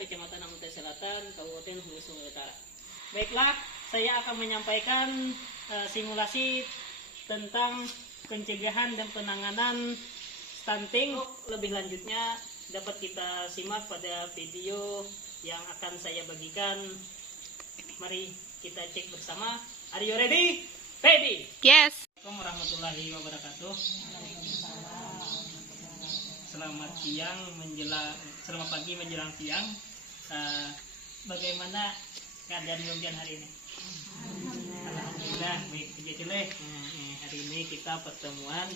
Kecamatan Amuntai Selatan, Kabupaten Hulu Sungai Utara. Baiklah, saya akan menyampaikan simulasi tentang pencegahan dan penanganan stunting. Lebih lanjutnya dapat kita simak pada video yang akan saya bagikan. Mari kita cek bersama. Are you ready? Ready? Yes. Assalamualaikum warahmatullahi wabarakatuh. Selamat siang selamat pagi menjelang siang. Bagaimana keadaan Yongjan hari ini? Alhamdulillah baik saja celeh. Hari ini kita pertemuan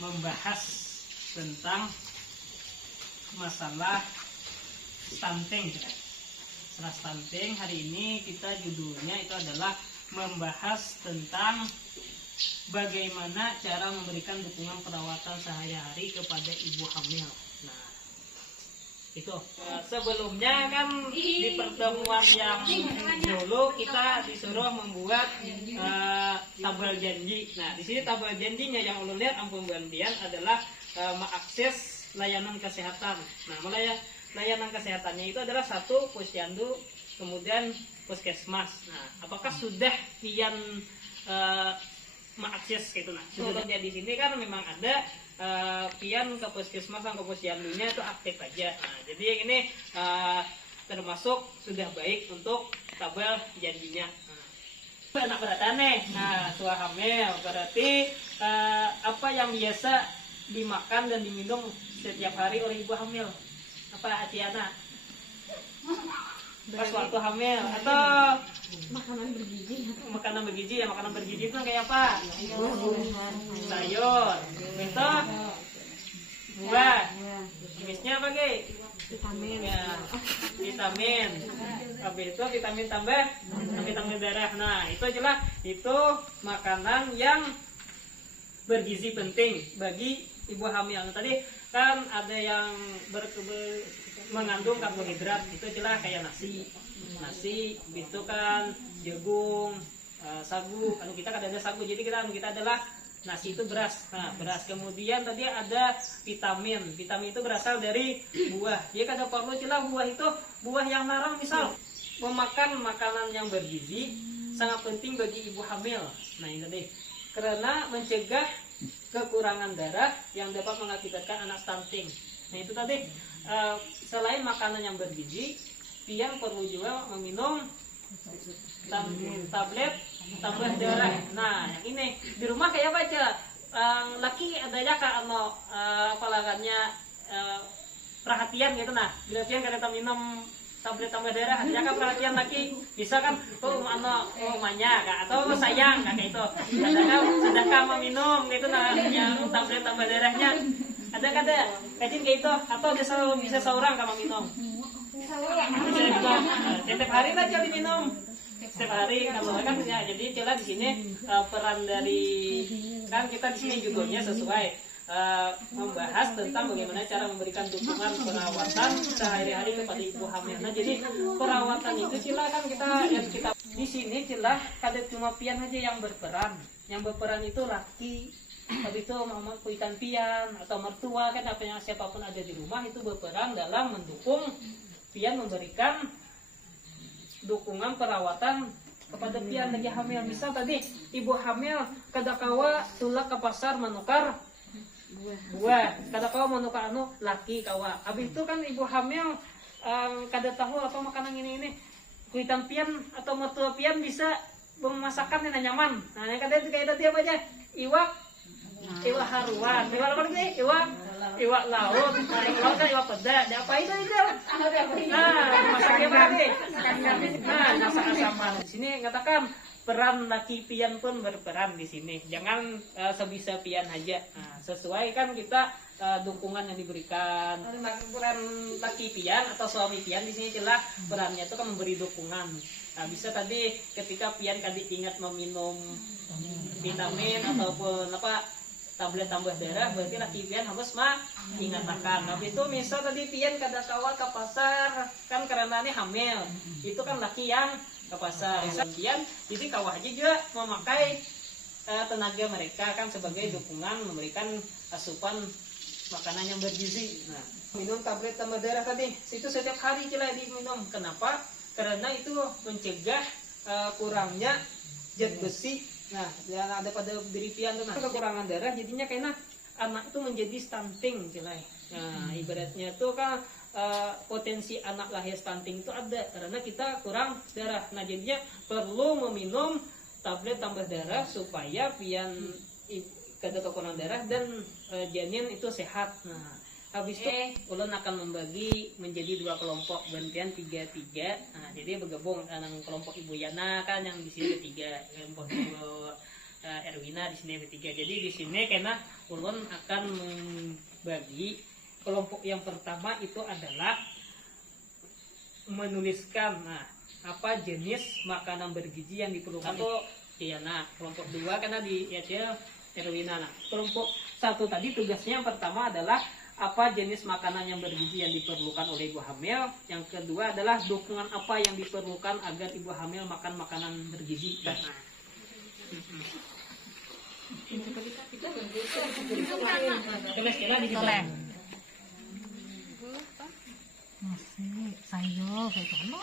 membahas tentang masalah stunting. Masalah stunting hari ini kita judulnya itu adalah membahas tentang bagaimana cara memberikan dukungan perawatan sehari-hari kepada ibu hamil. Nah, itu sebelumnya kan di pertemuan yang dulu kita disuruh membuat tabel janji. Nah, di sini tabel janjinya yang ulun lihat ampun gantian adalah mengakses layanan kesehatan. Nah, mulai layanan kesehatannya itu adalah satu posyandu, kemudian puskesmas. Nah, apakah sudah pian mengakses gitu? Nah, sebetulnya di sini kan memang ada pian ke puskesmas ke posyandunya itu aktif aja. Nah, jadi yang ini termasuk sudah baik untuk tabel janjinya. Nah, anak beratane, nah tua hamil berarti apa yang biasa dimakan dan diminum setiap hari oleh ibu hamil? Apa Atiana? Pas waktu hamil atau makanan bergizi ya, makanan bergizi itu kayak apa? Sayur, itu buah, jenisnya apa guys? Vitamin ya, vitamin. Habis itu vitamin tambah darah. Nah, itu jelas itu makanan yang bergizi penting bagi ibu hamil. Tadi kan ada yang mengandung karbohidrat, itu jelas kayak nasi itu kan jagung, sagu. Kalau kita kan ada sagu, jadi kita adalah nasi itu beras. Nah, beras. Kemudian tadi ada vitamin itu berasal dari buah. Jadi kada perlu jelas buah itu buah yang larang. Misal memakan makanan yang bergizi sangat penting bagi ibu hamil. Nah, ini tadi karena mencegah kekurangan darah yang dapat mengakibatkan anak stunting. Nah, itu tadi selain makanan yang bergizi, pian perlu juga meminum tablet tambah darah. Nah, yang ini di rumah kayak apa aja? Laki ada ya kak apalagannya perhatian gitu. Nah, bila pian kada minum tablet tambah darah, ada kan perhatian laki bisa kan rumahnya kak atau sayang kak itu. Sedangkan mau minum gitu nah yang tablet tambah darahnya ada kajin kayak itu atau bisa seorang kalau minum setiap hari lah jadi minum setiap hari kalau kan ya. Jadi jelas di sini peran dari kan kita di sini judulnya sesuai membahas tentang bagaimana cara memberikan dukungan perawatan sehari-hari kepada ibu hamil. Nah, jadi perawatan itu cila kan kita di sini cila kada cuma pian aja yang berperan. Yang berperan itu laki, tapi itu mama kuitan pian atau mertua kan apa yang siapapun ada di rumah itu berperan dalam mendukung pian memberikan dukungan perawatan kepada pian lagi hamil. Misal tadi ibu hamil kada kawa tulak ke pasar menukar buah, kada kawa menukar laki kawa. Habis itu kan ibu hamil kada tahu apa makanan ini kuitan pian atau mertua pian bisa memasakan yang nyaman. Nah, yang kada kayak tadi apa aja? Iwak haruan, iwak apa lagi? Iwak laut, iwak kan iwak peda. Apa itu? Nah, masaknya apa lagi? Nah, masak asaman. Di sini katakan peran laki pian pun berperan di sini. Jangan sebisa pian aja. Nah, sesuai kan kita dukungan yang diberikan. Peran laki pian atau suami pian di sini jelas perannya itu kan memberi dukungan. Nah, bisa tadi ketika pian kadi ingat meminum vitamin ataupun tablet tambah darah, berarti laki pian harus mengatakan. Nah, itu misal tadi pian kada kawa ke pasar kan karena ini hamil. Itu kan laki yang ke pasar. Pian jadi kawa aja juga memakai tenaga mereka kan sebagai dukungan memberikan asupan makanan yang bergizi. Nah, minum tablet tambah darah tadi itu setiap hari celah diminum. Kenapa? Karena itu mencegah kurangnya zat besi. Nah, yang ada pada diri pian tuh, nah, kekurangan darah jadinya kayaknya anak itu menjadi stunting celah. Nah, ibaratnya tuh kan potensi anak lahir stunting itu ada karena kita kurang darah. Nah, jadinya perlu meminum tablet tambah darah supaya pian kada kekurangan darah dan janin itu sehat. Nah, habis itu ulun akan membagi menjadi 2 kelompok, bantian 3-3. Nah, jadi bergabung dengan kelompok Ibu Yana kan yang di sini bertiga, kelompok Ibu Erwina di sini bertiga. Jadi di sini karena ulun akan membagi kelompok yang pertama itu adalah menuliskan apa jenis makanan bergizi yang diperlukan untuk Yana. Kelompok 2 karena di Erwina. Nah, kelompok 1 tadi tugasnya yang pertama adalah apa jenis makanan yang bergizi yang diperlukan oleh ibu hamil. Yang kedua adalah dukungan apa yang diperlukan agar ibu hamil makan makanan bergizi. Nah, nasi sayur kayak gitu,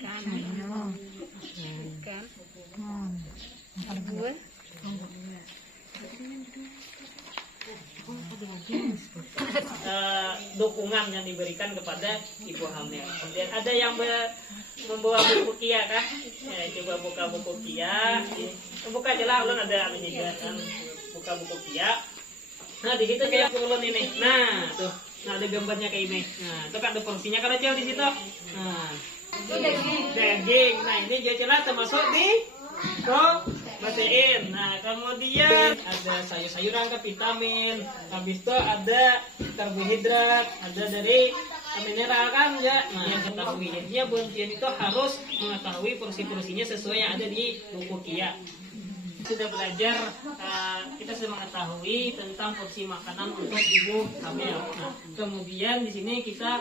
sayur, ikan, dukungan yang diberikan kepada ibu hamil. Kemudian ada yang membawa buku kia kan? Coba buka buku kia. Buka aja lah, ulun ada juga kan. Buka buku kia. Nah, di situ kayak ulun ini. Nah, tuh. Nah, ada gambarnya kayak ini. Nah, itu kan ada porsinya kalau cewek di situ. Nah, daging. Nah, ini jelas termasuk di protein. Nah, kemudian ada sayur-sayuran ke vitamin. Habis itu ada karbohidrat, ada dari mineral kan ya. Nah, yang ketahui ya, buntian itu harus mengetahui porsi-porsinya sesuai yang ada di buku kia. Sudah belajar, kita sudah mengetahui tentang porsi makanan untuk ibu hamil. Nah, kemudian di sini kita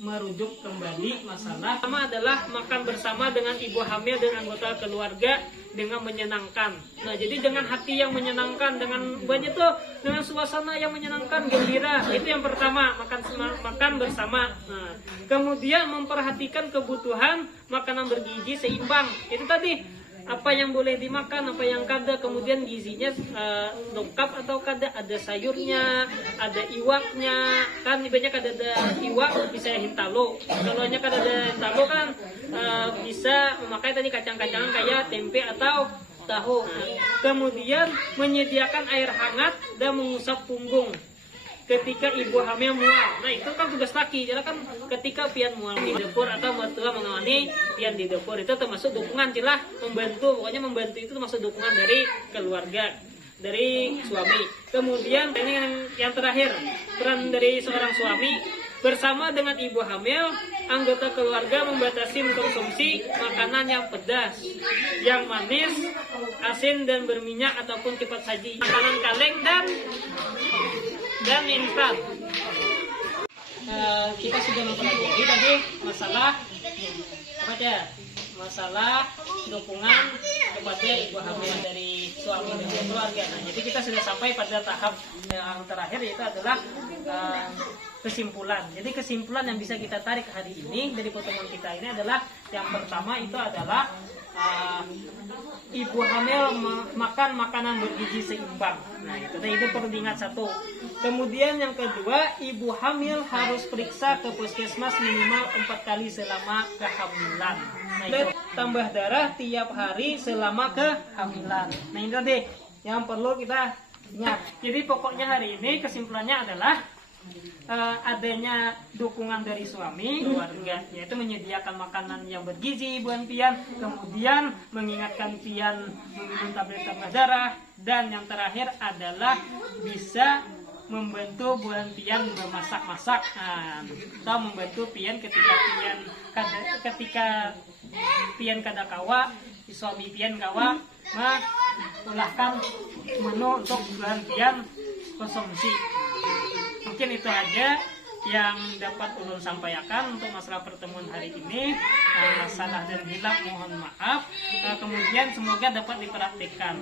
merujuk kembali masalah pertama adalah makan bersama dengan ibu hamil dan anggota keluarga dengan menyenangkan. Nah, jadi dengan hati yang menyenangkan, dengan banyak tuh, dengan suasana yang menyenangkan, gembira. Itu yang pertama, makan bersama. Nah, kemudian memperhatikan kebutuhan makanan bergizi seimbang. Itu tadi apa yang boleh dimakan, apa yang kada, kemudian gizinya lengkap atau kada, ada sayurnya, ada iwaknya, kan banyak ada iwak bisa hintalo. Kalau hanya kada ada hintalo kan bisa memakai tadi kacang-kacangan kayak tempe atau tahu. Kemudian menyediakan air hangat dan mengusap punggung ketika ibu hamil mual. Nah, itu kan tugas laki. Jadi kan ketika pian mual di dapur atau mertua mengawani pian di dapur, itu termasuk dukungan, celah membantu. Pokoknya membantu itu termasuk dukungan dari keluarga, dari suami. Kemudian ini yang terakhir, peran dari seorang suami bersama dengan ibu hamil, anggota keluarga membatasi mengkonsumsi makanan yang pedas, yang manis, asin dan berminyak ataupun cepat saji, makanan kaleng dan instan. Kita sudah mempelajari tadi masalah apa aja? Masalah dukungan kepada ibu hamil dari suami dan keluarga. Nah, jadi kita sudah sampai pada tahap yang terakhir, yaitu adalah kesimpulan. Jadi kesimpulan yang bisa kita tarik hari ini dari pertemuan kita ini adalah yang pertama itu adalah ibu hamil makan makanan bergizi seimbang. Nah, itu perlu diingat satu. Kemudian yang kedua, ibu hamil harus periksa ke puskesmas minimal 4 kali selama kehamilan. Nah, itu tambah darah tiap hari selama kehamilan. Nah, ini tadi yang perlu kita ingat. Jadi pokoknya hari ini kesimpulannya adalah adanya dukungan dari suami keluarga, yaitu menyediakan makanan yang bergizi buat pian, kemudian mengingatkan pian meminum tablet tambah darah, dan yang terakhir adalah bisa membantu buat pian bermasak-masak, atau membantu pian ketika pian kada kawa, suami pian kawa mengulahkan menu untuk buat pian konsumsi. Mungkin itu aja yang dapat ulun sampaikan untuk masalah pertemuan hari ini. Salah dan hilaf mohon maaf. Kemudian semoga dapat dipraktikkan.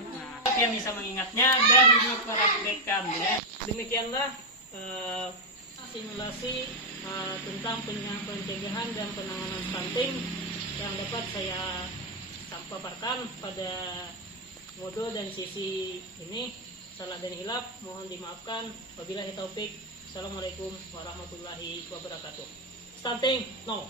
yang bisa mengingatnya dan mempraktekkan ya. Demikianlah simulasi tentang pencegahan dan penanganan stunting yang dapat saya paparkan pada modul dan sisi ini. Salah dan hilaf mohon dimaafkan. Wabillahi taufik. Assalamualaikum warahmatullahi wabarakatuh. Stunting no.